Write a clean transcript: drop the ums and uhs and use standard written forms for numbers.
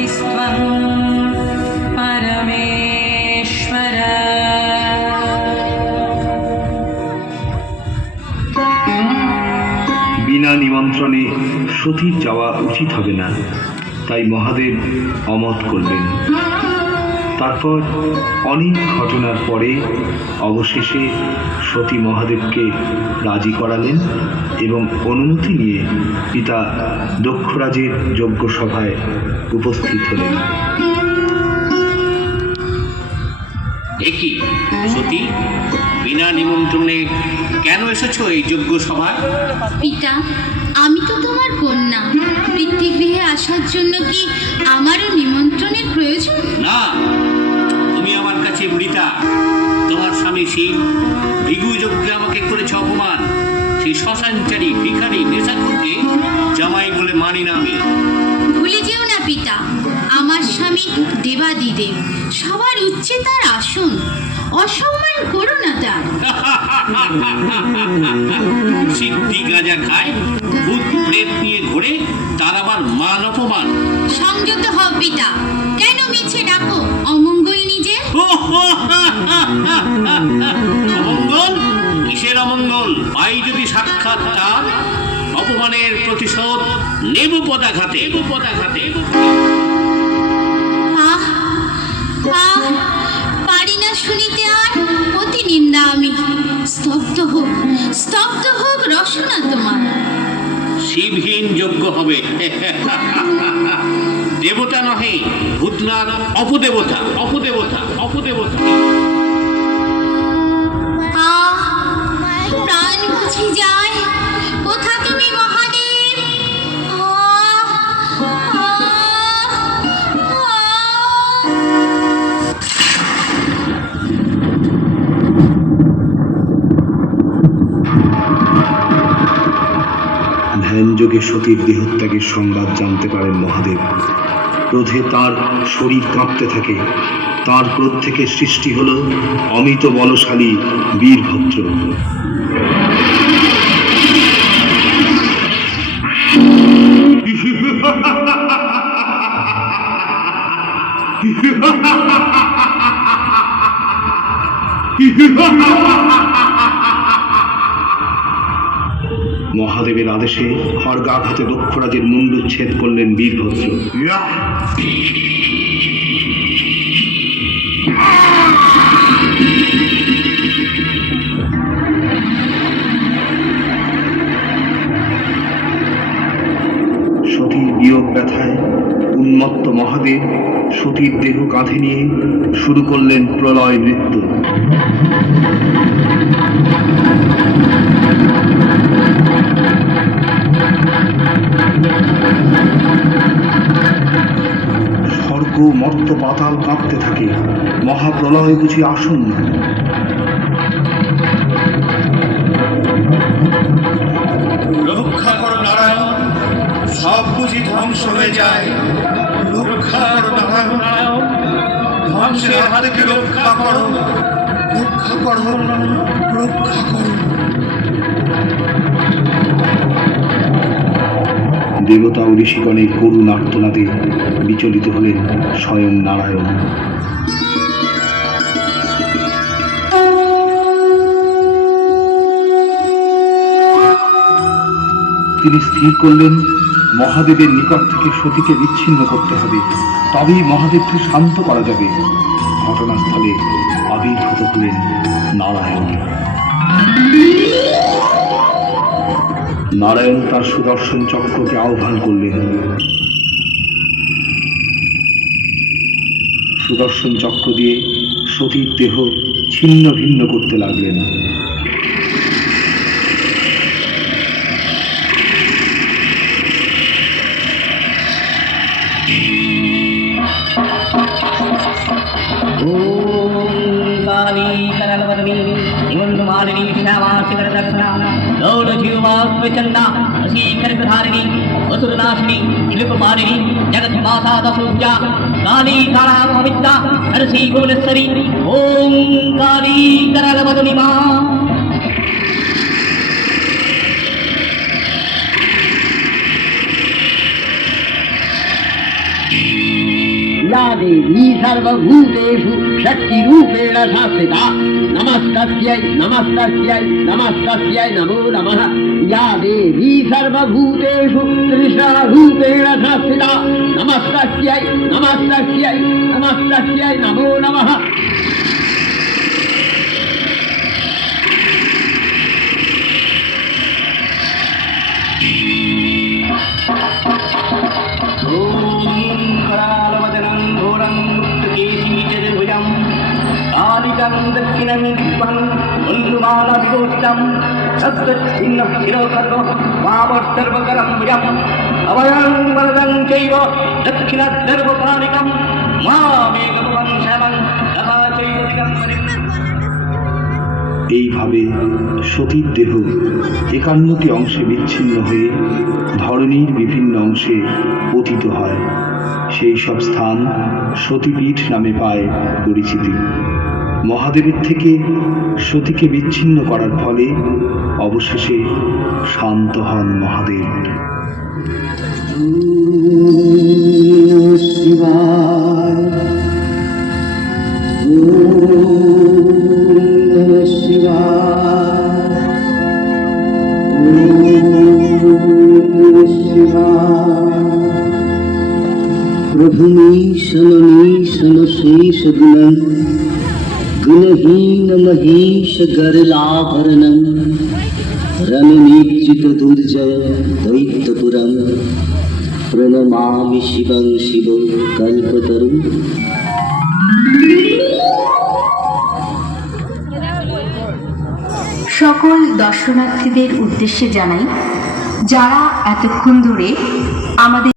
मूर्तिस्त्वं परमेश्वर। বিনা নিমন্ত্রণে সতীর যাওয়া উচিত হবে না, তাই মহাদেব অমত করলেন। তারপর অনেক ঘটনার পরে অবশেষে সতী মহাদেবকে রাজি করালেন এবং অনুমতি নিয়ে পিতা দক্ষরাজের যজ্ঞ সভায় উপস্থিত হলেন। একই সতী, বিনা নিমন্ত্রণে কেন এসেছো এই যজ্ঞ সভায়? পিতা, আমি তো তোমার কন্যা। পিতৃগৃহে আসার জন্য কি আমারও নিমন্ত্রণের প্রয়োজন? না, তুমি আমার কাছে মৃতা। তোমার স্বামী শিব ভৃগু যজ্ঞে আমাকে করেছে অপমান। সেই শ্মশানচারী ভিখারি নেশাখোরকে জামাই বলে মানি না আমি। ভুলে যেও না পিতা, আমার স্বামী দেবাদিদেব, সবার উচ্চে তার আসন। অসম্মান করো না তার। সিদ্ধি গাঁজা খায়, ভূত প্রেত নিয়ে ঘোরে, তার আবার মান অপমান। সংযত হও পিতা, কেন মিছে ডাকো অমঙ্গল নিজে? অমঙ্গল? কিসের অমঙ্গল? পাই যদি সাক্ষাৎ তার, অপমানের প্রতিশোধ নেব পদাঘাতে। আহ আহ, পারি না শুনিতে আর অতি নিন্দা আমি। স্তব্ধ হোক রসনা তোমার। শিবহীন যজ্ঞ হবে। দেবতা নহে, ভূতনাথ অপদেবতা। প্রাণ বুঝি যায়, কোথা তুমি মহাদেব? ধ্যানযোগে সতীর দেহত্যাগের সংবাদ জানতে পারেন মহাদেব। ক্রোধে তার শরীর কাঁপতে থাকে। তার ক্রোধ থেকে সৃষ্টি হল অমিত বলশালী বীরভদ্র। মহাদেবের আদেশে খড়গাঘাতে দক্ষরাজের মুণ্ডচ্ছেদ করলেন বীরভদ্র। সতীর বিয়োগ ব্যথায় উন্মত্ত মহাদেব সতীর দেহ কাঁধে নিয়ে শুরু করলেন প্রলয় নৃত্য। স্বর্গ মর্ত পাতাল কাঁপতে থাকে। মহাপ্রলয় বুঝি আসন্ন। রক্ষা করো নারায়ণ, সব বুঝি ধ্বংস হয়ে যায়। রক্ষা করো নারায়ণ, ধ্বংসের হাত থেকে রক্ষা করো। দেবতা ও ঋষিগণের করুণ আর্তনাদে বিচলিত হলেন স্বয়ং নারায়ণ। তিনি স্থির করলেন মহাদেবের নিকট থেকে সতীকে বিচ্ছিন্ন করতে হবে, তবেই মহাদেবকে শান্ত করা যাবে। ঘটনাস্থলে আবির্ভূত হলেন নারায়ণ। নারায়ণ তার সুদর্শন চক্রকে আহ্বান করলেন। সুদর্শন চক্র দিয়ে সতীর দেহ ছিন্ন ভিন্ন করতে লাগলেন। जगत माता दशोजा काली तारा पवित्रा हरसी भुवनेश्वरी ओम काली करलवदनी मां। या देवी सर्वभूतेषु शक्तिरूपेण संस्थिता नमस्तस्यै नमस्तस्यै नमस्तस्यै नमो नमः या देवी सर्वभूतेषु कृष्णरूपेण संस्थिता नमस्तस्यै नमस्तस्यै नमस्तस्यै नमो नमः दक्षिणं दिग्वं उल्लुमानविरोचितं सप्तच्छिन्नः शिरोखर्गो वामोत्तर्वकरं भुजम् अभयं वरदं चैव दक्षिणद्दर्वपालिकं मामेकभुवं शमं तथा चैव এইভাবে সতীর দেহ 51টি অংশে বিচ্ছিন্ন হয়ে ধরণীর বিভিন্ন অংশে পতিত হয়। সেই সব স্থান সতীপীঠ নামে পায় পরিচিতি। মহাদেবের থেকে সতীকে বিচ্ছিন্ন করার ফলে অবশেষে শান্ত হন মহাদেব। प्रभु मीशन शेष गुणं गुणहीन महेश गरलाभरणं रमणीर्जित दुर्जय दैत्यपुरं प्रणमामि शिवं शिव कल्पतरुं। সকল দর্শনার্থীদের উদ্দেশ্যে জানাই, যারা এতক্ষণ ধরে আমাদের